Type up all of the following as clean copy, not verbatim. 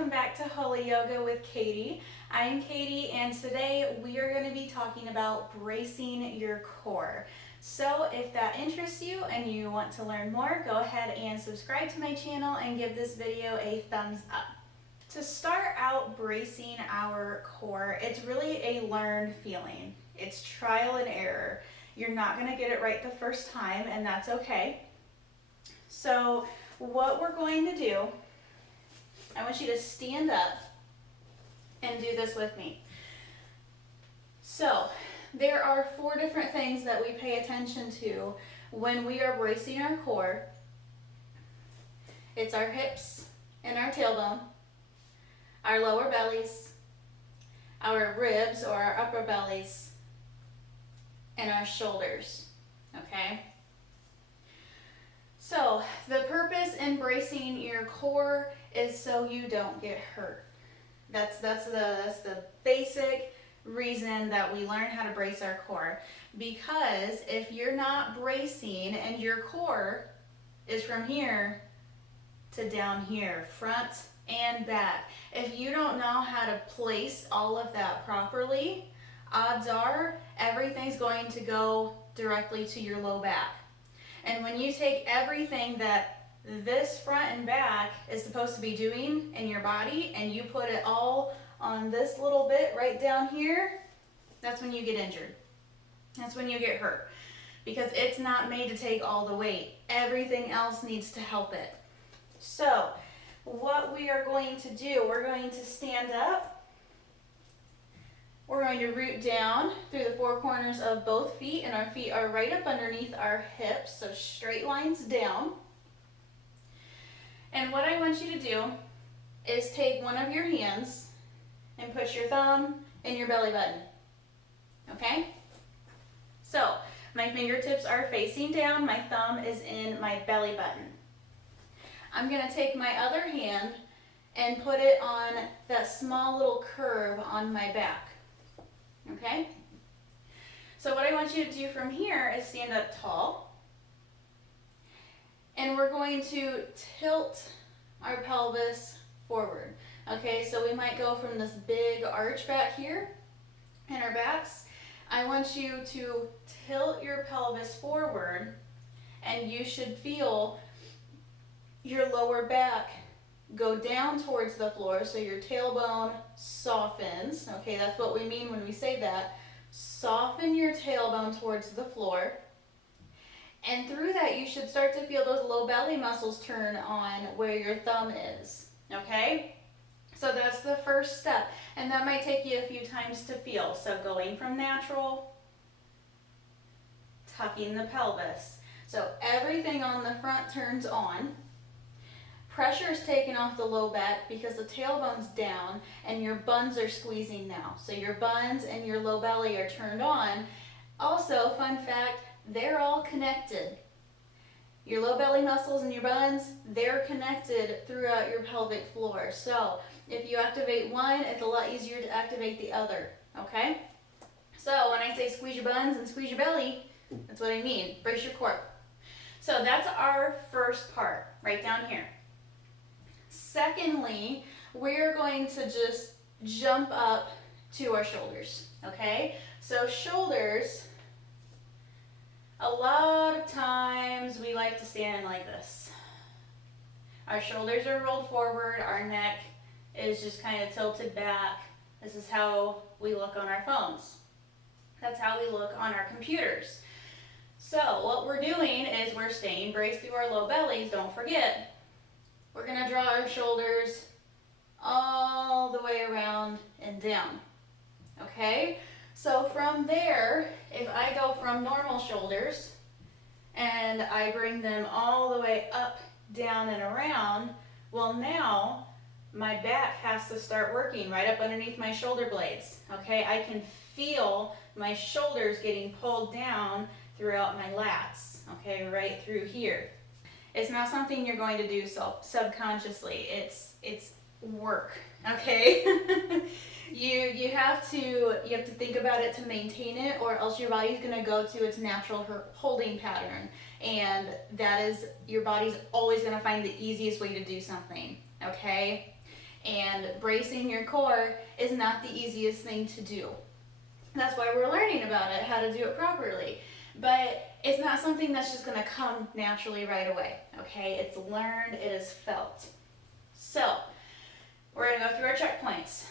welcome back to Holy Yoga with Katie. I am Katie, and today we are going to be talking about bracing your core. So if that interests you and you want to learn more, go ahead and subscribe to my channel and give this video a thumbs up. To start out bracing our core, it's really a learned feeling. It's trial and error. You're not going to get it right the first time, and that's okay. So what we're going to do, I want you to stand up and do this with me. So there are 4 different things that we pay attention to when we are bracing our core. It's our hips and our tailbone, our lower bellies, our ribs or our upper bellies, and our shoulders, okay? So the purpose in bracing your core is so you don't get hurt. That's the basic reason that we learn how to brace our core. Because if you're not bracing and your core is from here to down here, front and back, if you don't know how to place all of that properly, odds are everything's going to go directly to your low back. And when you take everything that this front and back is supposed to be doing in your body and you put it all on this little bit right down here, that's when you get injured. That's when you get hurt. Because it's not made to take all the weight. Everything else needs to help it. So, what we are going to do, we're going to stand up. We're going to root down through the 4 corners of both feet, and our feet are right up underneath our hips, so straight lines down. And what I want you to do is take one of your hands and put your thumb in your belly button, okay? So, my fingertips are facing down, my thumb is in my belly button. I'm going to take my other hand and put it on that small little curve on my back, okay? So what I want you to do from here is stand up tall. And we're going to tilt our pelvis forward. Okay, so we might go from this big arch back here in our backs. I want you to tilt your pelvis forward, and you should feel your lower back go down towards the floor, so your tailbone softens. Okay, that's what we mean when we say that. Soften your tailbone towards the floor. And through that, you should start to feel those low belly muscles turn on where your thumb is, okay? So that's the first step, and that might take you a few times to feel. So going from natural, tucking the pelvis. So everything on the front turns on. Pressure is taken off the low back because the tailbone's down and your buns are squeezing now. So your buns and your low belly are turned on. Also, fun fact, they're all connected. Your low belly muscles and your buns, they're connected throughout your pelvic floor. So if you activate one, it's a lot easier to activate the other, okay? So when I say squeeze your buns and squeeze your belly, that's what I mean. Brace your core. So that's our first part, right down here. Secondly, we're going to just jump up to our shoulders, okay? So shoulders, a lot of times we like to stand like this. Our shoulders are rolled forward, our neck is just kind of tilted back. This is how we look on our phones. That's how we look on our computers. So what we're doing is we're staying braced through our low bellies. Don't forget, we're going to draw our shoulders all the way around and down, okay? So from there, if I go from normal shoulders and I bring them all the way up, down, and around, well now my back has to start working right up underneath my shoulder blades, okay? I can feel my shoulders getting pulled down throughout my lats, okay, right through here. It's not something you're going to do subconsciously. It's work, okay? You have to think about it to maintain it, or else your body's going to go to its natural holding pattern, and that is, your body's always going to find the easiest way to do something, okay? And bracing your core is not the easiest thing to do. That's why we're learning about it, how to do it properly. But it's not something that's just gonna come naturally right away, okay? It's learned, it is felt. So, we're gonna go through our checkpoints.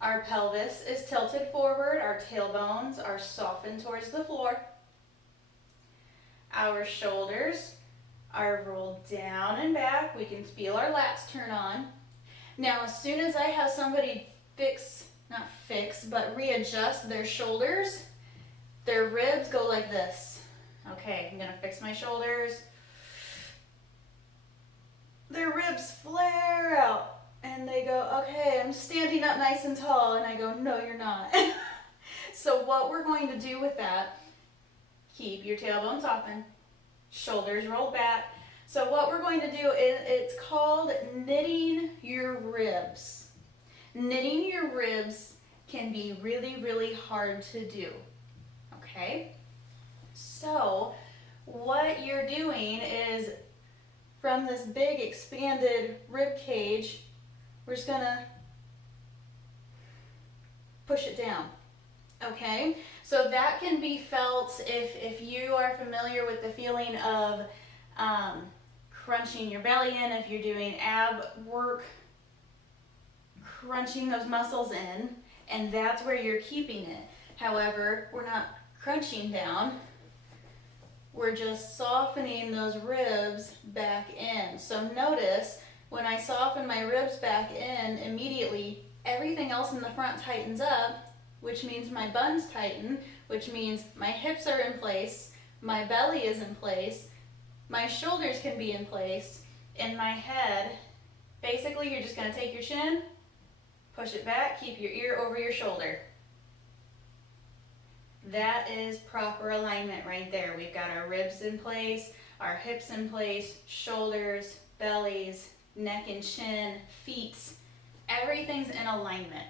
Our pelvis is tilted forward, our tailbones are softened towards the floor. Our shoulders are rolled down and back. We can feel our lats turn on. Now, as soon as I have somebody readjust their shoulders, their ribs go like this. Okay, I'm gonna fix my shoulders. Their ribs flare out and they go, okay, I'm standing up nice and tall. And I go, no, you're not. So what we're going to do with that, keep your tailbone softened, shoulders rolled back. So what we're going to do is, it's called knitting your ribs. Knitting your ribs can be really, really hard to do, okay? So what you're doing is, from this big expanded rib cage, we're just gonna push it down, okay? So that can be felt if you are familiar with the feeling of crunching your belly in, if you're doing ab work, crunching those muscles in, and that's where you're keeping it. However, we're not crunching down, we're just softening those ribs back in. So notice, when I soften my ribs back in, immediately everything else in the front tightens up, which means my buns tighten, which means my hips are in place, my belly is in place, my shoulders can be in place, and my head, basically you're just gonna take your chin, push it back, keep your ear over your shoulder. That is proper alignment right there. We've got our ribs in place, our hips in place, shoulders, bellies, neck and chin, feet, everything's in alignment.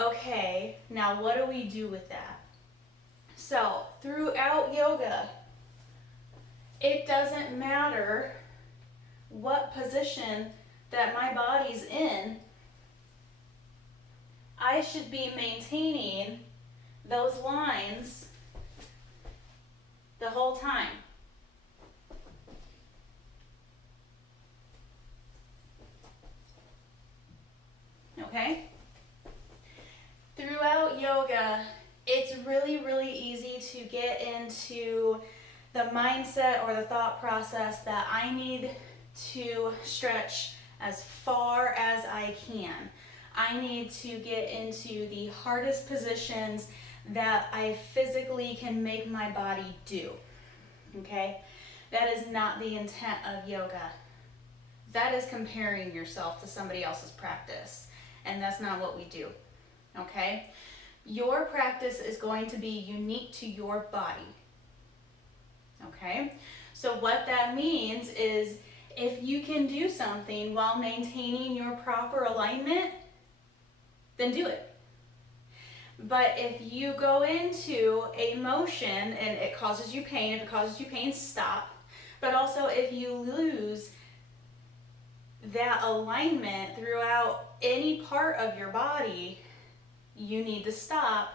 Okay, now what do we do with that? So, throughout yoga, it doesn't matter what position that my body's in, I should be maintaining those lines the whole time. Okay? Throughout yoga, it's really, really easy to get into the mindset or the thought process that I need to stretch as far as I can. I need to get into the hardest positions that I physically can make my body do. Okay? That is not the intent of yoga. That is comparing yourself to somebody else's practice, and that's not what we do. Okay? Your practice is going to be unique to your body. Okay? So what that means is, if you can do something while maintaining your proper alignment, then do it. But if you go into a motion and it causes you pain, if it causes you pain, stop. But also, if you lose that alignment throughout any part of your body, you need to stop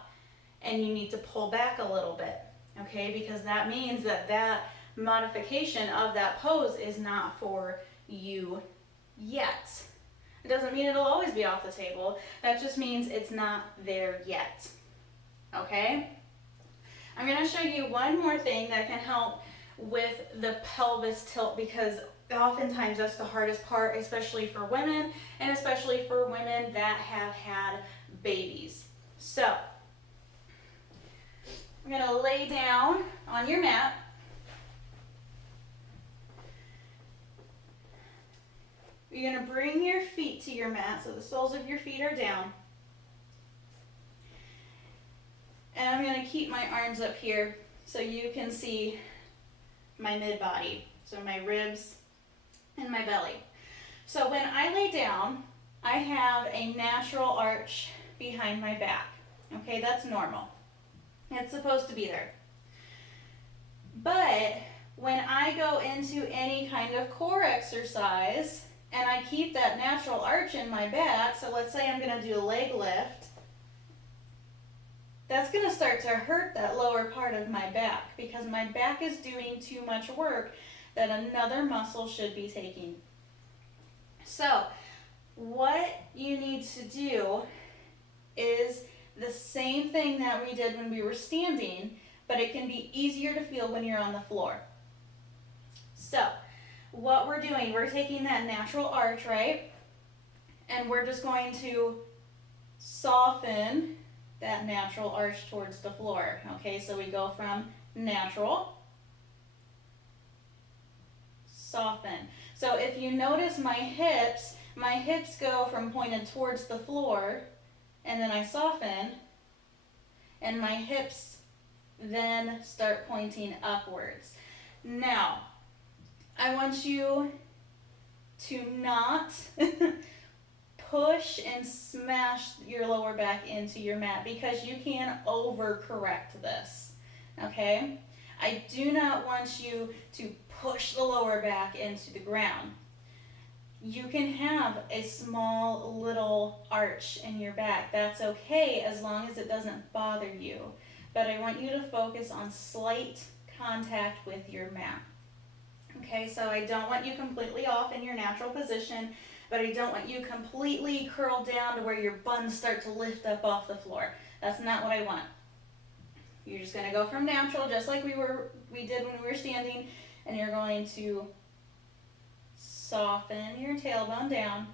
and you need to pull back a little bit, okay? Because that means that that modification of that pose is not for you yet. It doesn't mean it'll always be off the table. That just means it's not there yet, okay? I'm gonna show you one more thing that can help with the pelvis tilt, because oftentimes that's the hardest part, especially for women, and especially for women that have had babies. So, I'm gonna lay down on your mat. You're going to bring your feet to your mat, so the soles of your feet are down. And I'm going to keep my arms up here so you can see my mid-body, so my ribs and my belly. So when I lay down, I have a natural arch behind my back. Okay, that's normal. It's supposed to be there. But when I go into any kind of core exercise, and I keep that natural arch in my back, so let's say I'm going to do a leg lift, that's going to start to hurt that lower part of my back because my back is doing too much work that another muscle should be taking. So what you need to do is the same thing that we did when we were standing, but it can be easier to feel when you're on the floor. So what we're doing, we're taking that natural arch, right? And we're just going to soften that natural arch towards the floor. Okay, so we go from natural, soften. So if you notice my hips go from pointed towards the floor, and then I soften, and my hips then start pointing upwards. Now, I want you to not push and smash your lower back into your mat because you can overcorrect this, okay? I do not want you to push the lower back into the ground. You can have a small little arch in your back. That's okay as long as it doesn't bother you. But I want you to focus on slight contact with your mat. Okay, so I don't want you completely off in your natural position, but I don't want you completely curled down to where your buns start to lift up off the floor. That's not what I want. You're just going to go from natural, just like we did when we were standing, and you're going to soften your tailbone down.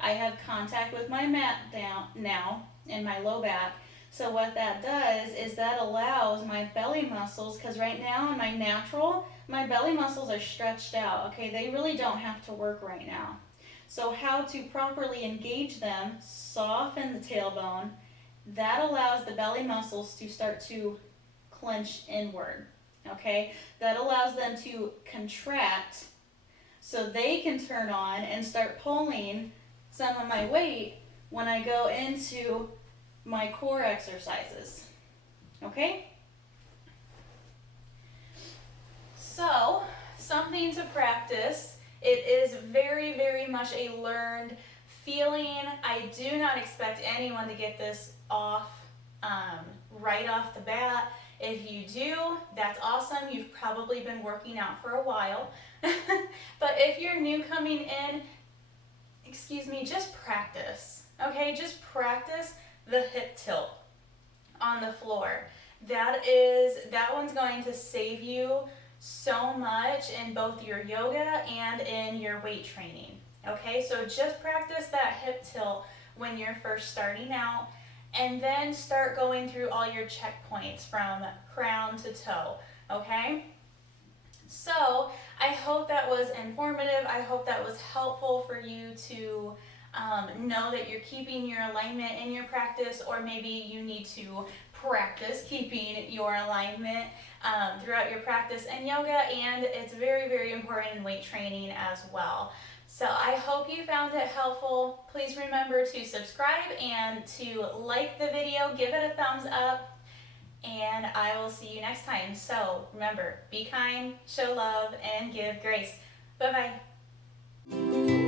I have contact with my mat down now in my low back. So what that does is that allows my belly muscles, because right now in my natural, my belly muscles are stretched out. Okay, they really don't have to work right now. So how to properly engage them, soften the tailbone, that allows the belly muscles to start to clench inward. Okay, that allows them to contract so they can turn on and start pulling some of my weight when I go into my core exercises. Okay? So, something to practice. It is very, very much a learned feeling. I do not expect anyone to get this off right off the bat. If you do, that's awesome. You've probably been working out for a while. But if you're new coming in, just practice. Okay, just practice the hip tilt on the floor. That one's going to save you so much in both your yoga and in your weight training. Okay, so just practice that hip tilt when you're first starting out, and then start going through all your checkpoints from crown to toe. Okay, so I hope that was informative. I hope that was helpful for you to know that you're keeping your alignment in your practice, or maybe you need to practice keeping your alignment throughout your practice in yoga, and it's very, very important in weight training as well. So I hope you found it helpful. Please remember to subscribe and to like the video, give it a thumbs up, and I will see you next time. So remember, be kind, show love, and give grace. Bye-bye.